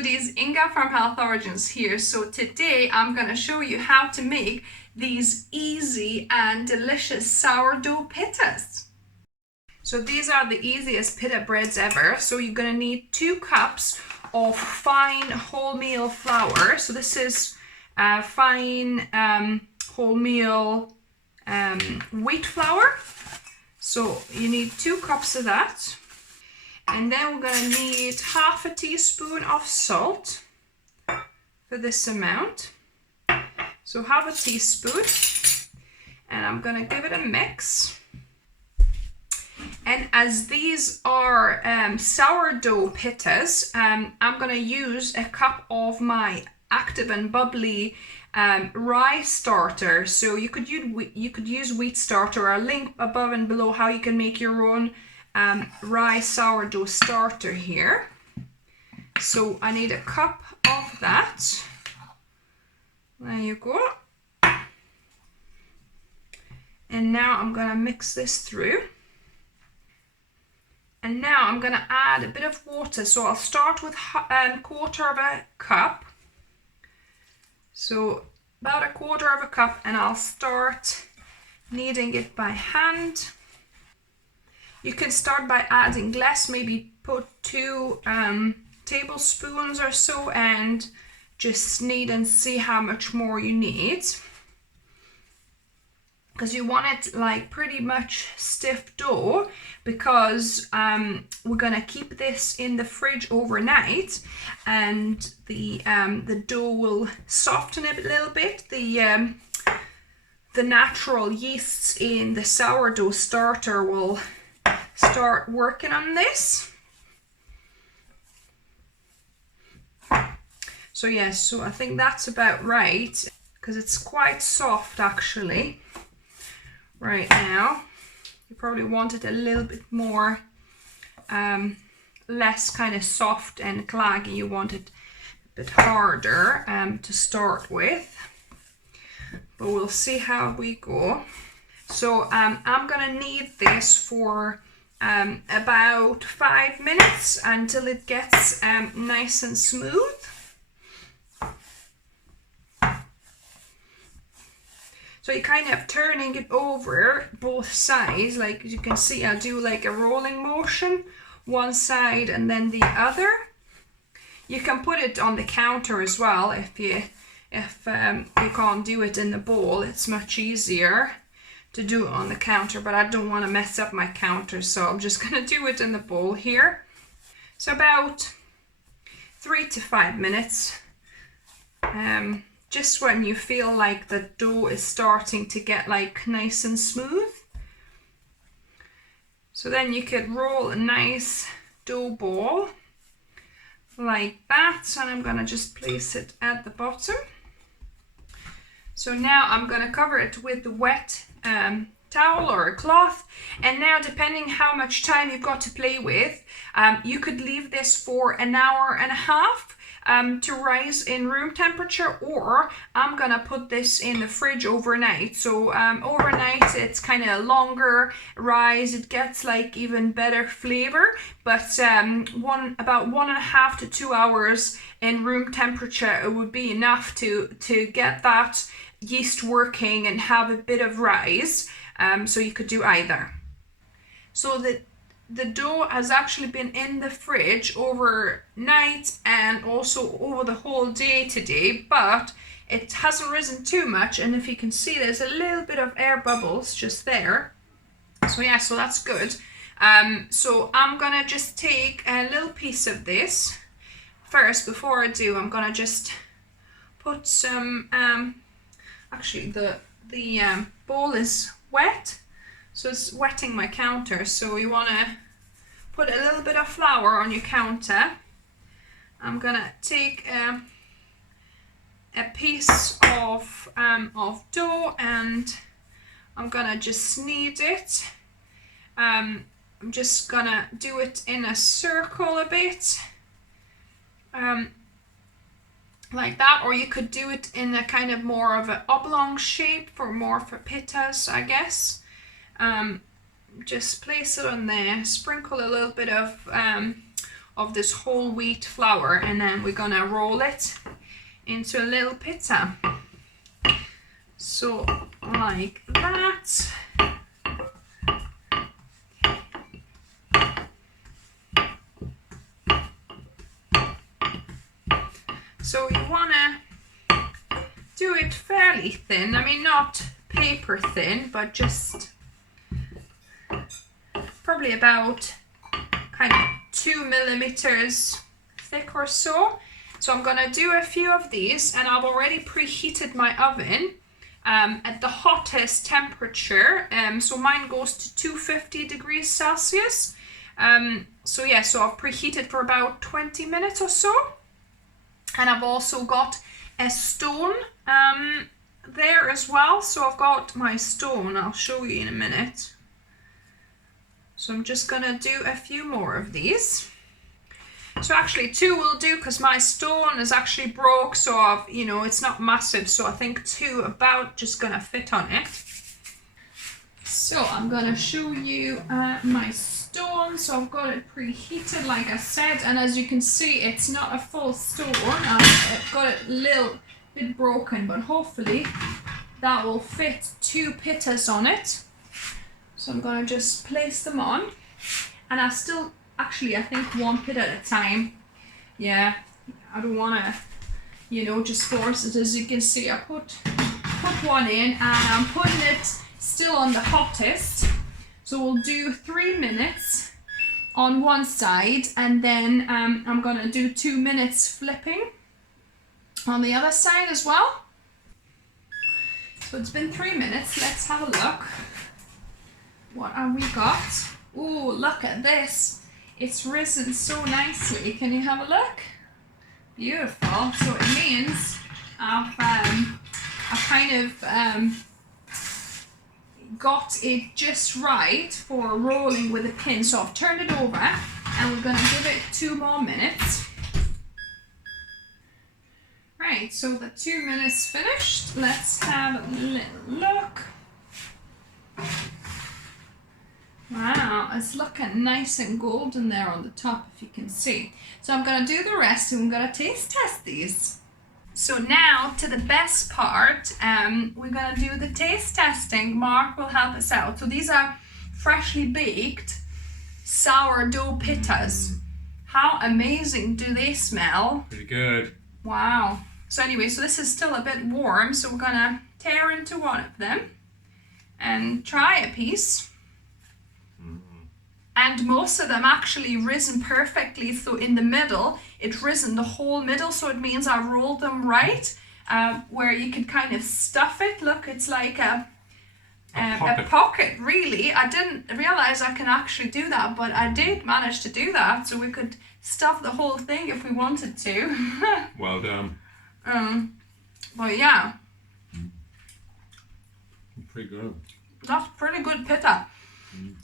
foodies, Inga from Health Origins here. So today I'm going to show you how to make these easy and delicious sourdough pittas. So these are the easiest pita breads ever. So you're going to need 2 cups of fine wholemeal flour. So this is fine wholemeal wheat flour. So you need 2 cups of that. And then we're going to need half a teaspoon of salt for this amount. So half a teaspoon. And I'm going to give it a mix. And as these are sourdough pittas, I'm going to use a cup of my active and bubbly rye starter. So you could use wheat starter. I'll link above and below how you can make your own rye sourdough starter here. So I need a cup of that. There you go. And now I'm going to mix this through. And now I'm going to add a bit of water. So I'll start with a quarter of a cup. So about a quarter of a cup, and I'll start kneading it by hand. You can start by adding less, maybe put 2 tablespoons or so, and just knead and see how much more you need. Because you want it like pretty much stiff dough, because we're gonna keep this in the fridge overnight, and the dough will soften a little bit. The natural yeasts in the sourdough starter will start working on this. So yes, so I think that's about right, because it's quite soft actually right now. You probably want it a little bit more less kind of soft and claggy. You want it a bit harder to start with, but we'll see how we go. So I'm gonna knead this for about 5 minutes until it gets nice and smooth. So you're kind of turning it over both sides, like you can see. I'll do like a rolling motion, one side and then the other. You can put it on the counter as well if you can't do it in the bowl. It's much easier to do it on the counter, but I don't want to mess up my counter, so I'm just going to do it in the bowl here. So about 3 to 5 minutes. Just when you feel like the dough is starting to get like nice and smooth. So then you could roll a nice dough ball like that, and I'm gonna just place it at the bottom. So now I'm gonna cover it with the wet towel or a cloth, and now depending how much time you've got to play with, you could leave this for an hour and a half to rise in room temperature, or I'm gonna put this in the fridge overnight. So overnight it's kind of longer rise, it gets like even better flavor, but about 1.5 to 2 hours in room temperature, it would be enough to get that yeast working and have a bit of rise. So you could do either. So the dough has actually been in the fridge overnight and also over the whole day today, but it hasn't risen too much, and if you can see, there's a little bit of air bubbles just there. So yeah, so that's good. So I'm gonna just take a little piece of this. First, before I do, I'm gonna just put some, actually the bowl is wet, so it's wetting my counter. So you want to put a little bit of flour on your counter. I'm gonna take a piece of dough, and I'm gonna just knead it. I'm just gonna do it in a circle a bit, like that, or you could do it in a kind of more of an oblong shape for pittas, I guess. Just place it on there, sprinkle a little bit of of this whole wheat flour, and then we're gonna roll it into a little pita. So like that. So you wanna do it fairly thin. I mean, not paper thin, but just probably about kind of 2 millimeters thick or so. So I'm gonna do a few of these, and I've already preheated my oven at the hottest temperature. So mine goes to 250 degrees Celsius. So yeah, so I've preheated for about 20 minutes or so. And I've also got a stone there as well. So I've got my stone, I'll show you in a minute. So I'm just gonna do a few more of these. So actually 2 will do, because my stone is actually broke, so I've, you know, it's not massive, so I think 2 about just gonna fit on it. So I'm gonna show you my stone. So I've got it preheated like I said, and as you can see, it's not a full stone. I've got it a little bit broken, but hopefully that will fit 2 pittas on it. So I'm gonna just place them on, and I still, actually I think 1 pita at a time. Yeah, I don't wanna, you know, just force it. As you can see, I put 1 in, and I'm putting it still on the hottest. So we'll do 3 minutes on one side, and then I'm gonna do 2 minutes flipping on the other side as well. So it's been 3 minutes. Let's have a look. What have we got? Oh, look at this. It's risen so nicely. Can you have a look? Beautiful. So it means I've kind of got it just right for rolling with a pin. So I've turned it over, and we're gonna give it 2 more minutes. Right, so the 2 minutes finished. Let's have a little look. Wow, it's looking nice and golden there on the top, if you can see. So I'm gonna do the rest, and I'm gonna taste test these. So now to the best part, we're gonna do the taste testing. Mark will help us out. So these are freshly baked sourdough pittas. How amazing do they smell? Pretty good. Wow. So anyway, so this is still a bit warm, so we're gonna tear into one of them and try a piece. And most of them actually risen perfectly. So in the middle, it risen the whole middle. So it means I rolled them right, where you can kind of stuff it. Look, it's like a pocket, really. I didn't realize I can actually do that, but I did manage to do that. So we could stuff the whole thing if we wanted to. Well done. But yeah. Pretty good. That's pretty good pita.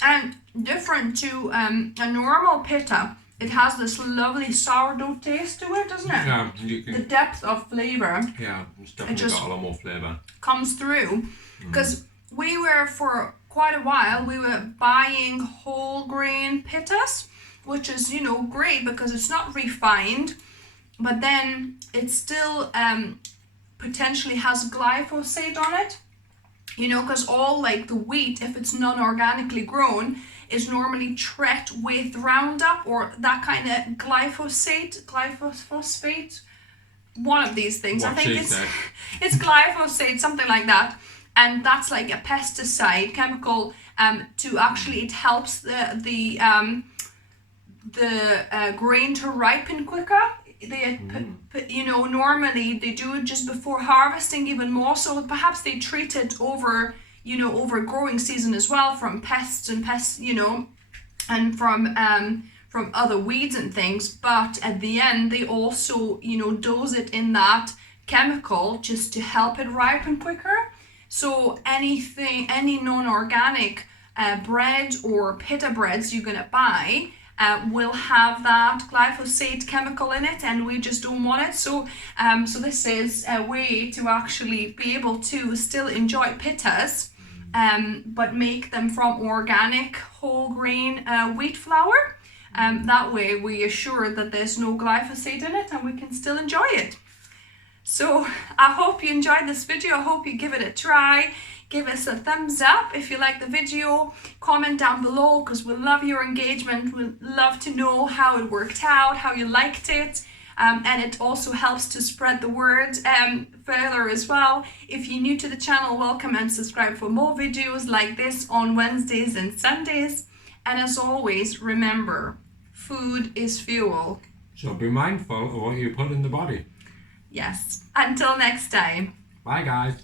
And different to a normal pita, it has this lovely sourdough taste to it, doesn't it? Yeah, you can. The depth of flavour. Yeah, it's definitely got a lot more flavour. Comes through, because we were, for quite a while, we were buying whole grain pittas, which is, you know, great because it's not refined, but then it still potentially has glyphosate on it. You know, because all like the wheat, if it's non-organically grown, is normally treated with Roundup or that kind of glyphosate, one of these things. What I think is that? It's glyphosate, something like that, and that's like a pesticide chemical. To actually, it helps the grain to ripen quicker. You know, normally they do it just before harvesting, even more so. Perhaps they treat it over, you know, over growing season as well, from pests, you know, and from other weeds and things. But at the end, they also, you know, dose it in that chemical just to help it ripen quicker. So any non-organic bread or pita breads you're gonna buy will have that glyphosate chemical in it, and we just don't want it. So so this is a way to actually be able to still enjoy pittas, but make them from organic whole grain wheat flour. That way we assure that there's no glyphosate in it and we can still enjoy it. So I hope you enjoyed this video. I hope you give it a try. Give us a thumbs up if you like the video. Comment down below because we love your engagement. We'd love to know how it worked out, how you liked it. And it also helps to spread the word further as well. If you're new to the channel, welcome and subscribe for more videos like this on Wednesdays and Sundays. And as always, remember, food is fuel. So be mindful of what you put in the body. Yes. Until next time. Bye, guys.